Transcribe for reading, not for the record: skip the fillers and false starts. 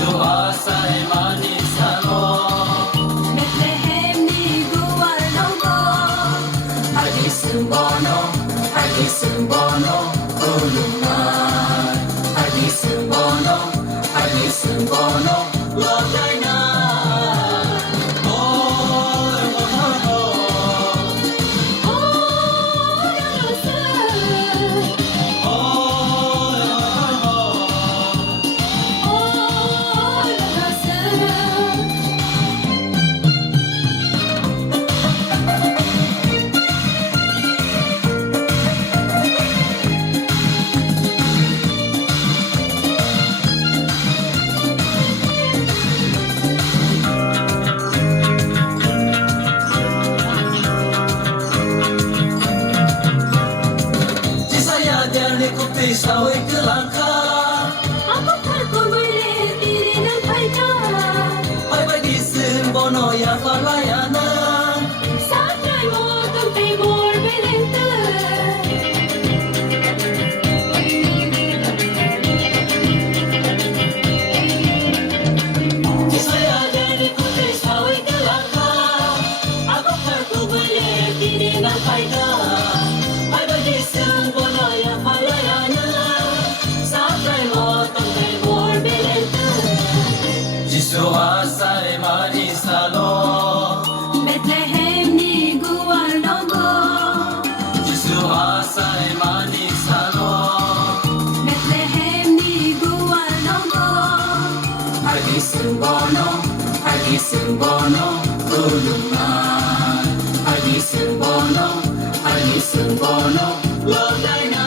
Yeshua ay manisano. Bethlehem ni guwalongo. Agi sumbono, ulungan. Agi sumbono, lagay na. Saway kelangka, Aku terkumpul diri dan kaya. ay bagi sembono ya falayana. Satray mo tumpay mor belente. Saya jadi putri saway kelangka, ako terkumpul diri ng kaya. Ay bagi sembono ya falayana. Satray mo tungkay mor bilente. Yeshua ay manisano. Bethlehem ni guwalongo. Yeshua ay manisano. Bethlehem ni guwalongo. Agi sumbono, ulungan. Agi sumbono, lagay na.